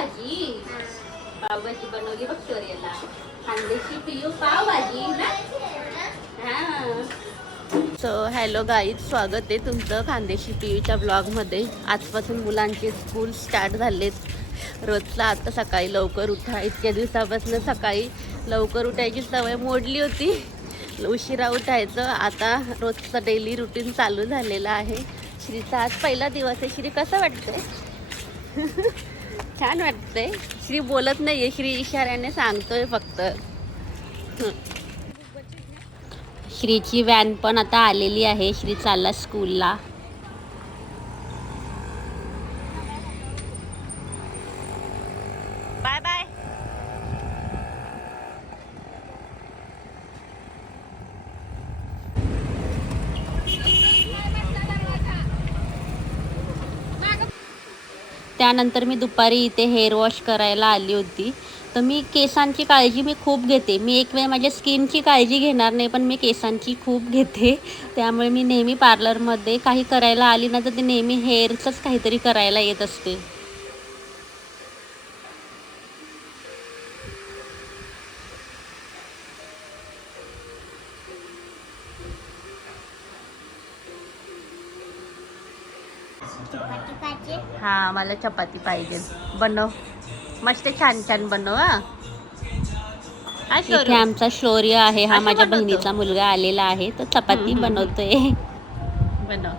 पावभाजी पावभाजी बनवली बघ शौर्याला. खानदेशी पियू पावभाजी ना. हा. सो हॅलो गाईज, स्वागत आहे तुमचं खानदेशी पियूच्या ब्लॉगमध्ये. आजपासून मुलांचे स्कूल स्टार्ट झालेत. रोजचा आता सकाळी लवकर उठा. इतक्या दिवसापासून सकाळी लवकर उठायची सवय मोडली होती, उशिरा उठायचं. आता रोजचं डेली रुटीन चालू झालेलं आहे. श्रीचा आज पहिला दिवस आहे. श्री कसं वाटतंय? छान वाटतंय. श्री बोलत नाहीये, श्री इशाऱ्याने सांगतोय फक्त. श्रीची व्हॅन पण आता आलेली आहे. श्री चालला स्कूलला. Bye bye. त्यानंतर मी दुपारी इथे हेअर वॉश करायला आली होती. तर मी केसांची काळजी मी खूप घेते. मी एक वेळ माझ्या स्किनची काळजी घेणार नाही, पण मी केसांची खूप घेते. त्यामुळे मी नेहमी पार्लरमध्ये काही करायला आली ना तर ते नेहमी हेअरचंच काहीतरी करायला येत असते. हा, मला चपाती पाहिजे. बनव मस्त, छान छान बनव. इथे आमचा शौर्य आहे. हा माझ्या बहिणीचा मुलगा आलेला आहे. तो चपाती बनवतोय. बनव.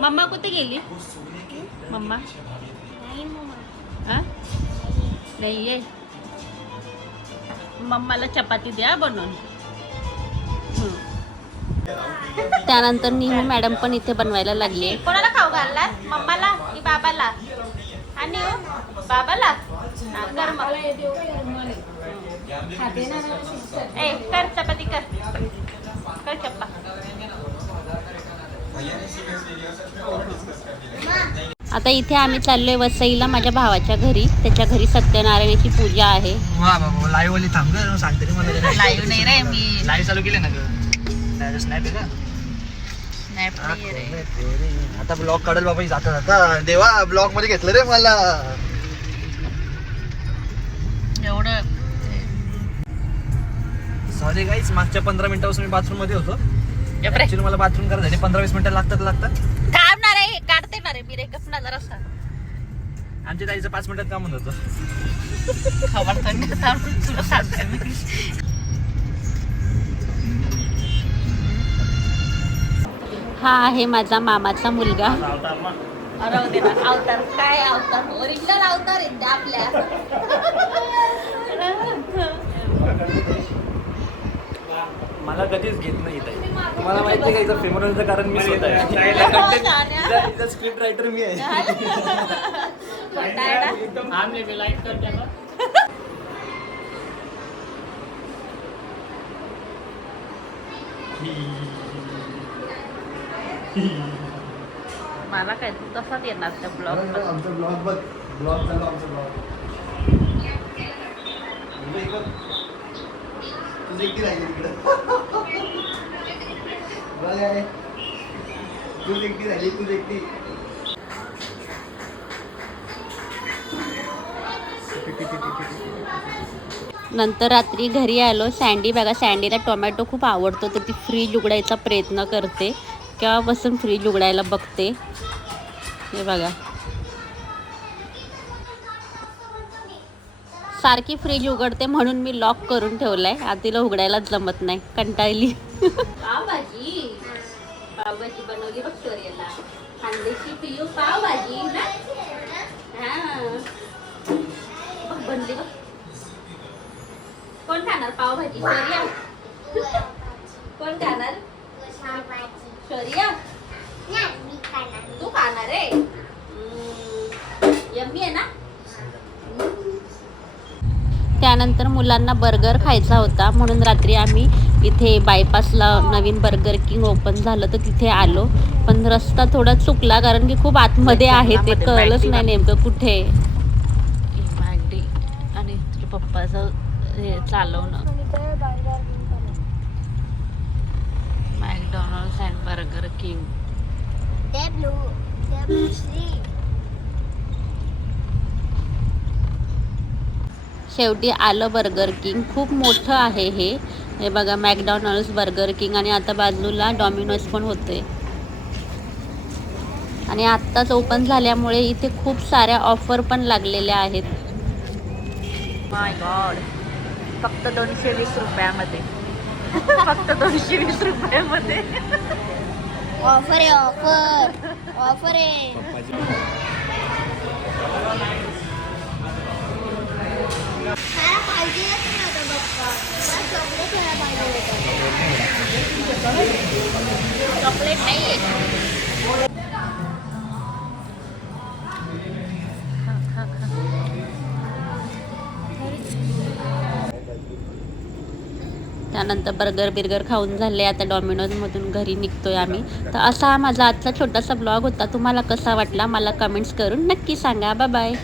मम्मा कुठे गेली? मम्मा नाही आहे. मम्माला चपाती द्या बनवून. त्यानंतर निहू मॅडम पण इथे बनवायला लागली. कोणाला खाऊ घालला? मम्माला की बाबाला? आणि बाबाला गरम कर चपाती कर चप्पा. आता इथे आम्ही चाललोय वसईला माझ्या भावाच्या घरी. त्याच्या घरी सत्यनारायणाची पूजा आहे. लाईव्ह वाली थांब ग, सांगते मला. लाईव्ह नाही रे, मी लाईव्ह चालू केले ना ग. स्नॅप आहे का? आता ब्लॉग काढल बाबा जाता जाता. देवा ब्लॉग मध्ये घेतलं रे मला. एवढं सॉरी गाईज, मागच्या 15 मिनिटापासून मी बाथरूम मध्ये होतो. ऍक्च्युअली मला बाथरूम करायसाठी 15-20 मिनिटं लागतात. काढणार आहे, काढते ना रे मी. रेकप ना जरा. आमच्या ताईचं 5 मिनिटात काम होत होतं. तुला सांगते मी. हा आहे माझा मामाचा मुलगा. अवतार काय? अवतार ओरिजिनल अवतार आहेत आपल्या. मला कधीच घेत नाही ताई. तुम्हाला माहिती आहे का याचं फेमस कारण मी स्वतः आहे. स्क्रिप्ट रायटर मी आहे. मला काय तू तसाच येणार त्या ब्लॉग. आमचा ब्लॉग बघ. ब्लॉग चालू आमचा ब्लॉग. तुझं एकटी राहिली तिकडं. बघ आहे, तूच एकटी राहिली. तूच एकटी. नंतर रात्री घरी आलो. सँडी बघा, सँडीला टोमॅटो खूप आवडतो तर ती फ्रीज उघडायचा प्रयत्न करते. केव्हापासून फ्रीज उघडायला बघते. हे बघा, सारखी फ्रीज उघडते म्हणून मी लॉक करून ठेवलाय. आता तिला उघडायलाच जमत नाही, कंटाळली. पावभाजी पावभाजी बनवली बघ शौर्याला. खानदेशी पियू पावभाजी ना. हा बघ बनली बघ. कोण खाणार पावभाजी? शौर्य. कोण खाणार? शौर्य तू खाणार आहे. यम्मी आहे ना. त्यानंतर मुलांना बर्गर खायचा होता म्हणून रात्री आम्ही इथे बायपासला नवीन बर्गर किंग ओपन झालं तर तिथे आलो. पण रस्ता थोडा चुकला कारण की खूप आतमध्ये आहे. ते कळलंच नाही नेमकं कुठे. मॅगडी आणि तुझ्या पप्पाचं हे चालवणं. McDonald's and burger king. शेवटी आलं बर्गर किंग. खूप मोठं आहे हे बघा, मॅकडॉनल्ड्स, बर्गर किंग आणि आता बाजूला डॉमिनोज पण होते. आणि आत्ताच ओपन झाल्यामुळे इथे खूप साऱ्या ऑफर पण लागलेल्या आहेत. माय गॉड, फक्त 220 रुपयामध्ये. फक्त 220 रुपयामध्ये ऑफर आहे, ऑफर ऑफर आहे. मला पाहिजेच नव्हतं बघा, मला चॉकलेट घ्यायला पाहिजे होतं. चॉकलेट नाही. त्यानंतर बर्गर खाऊन झाले. आता डॉमिनोजमधून घरी निघतोय आम्ही. तर असा हा माझा आजचा छोटासा ब्लॉग होता. तुम्हाला कसा वाटला मला कमेंट्स करून नक्की सांगा. Bye bye.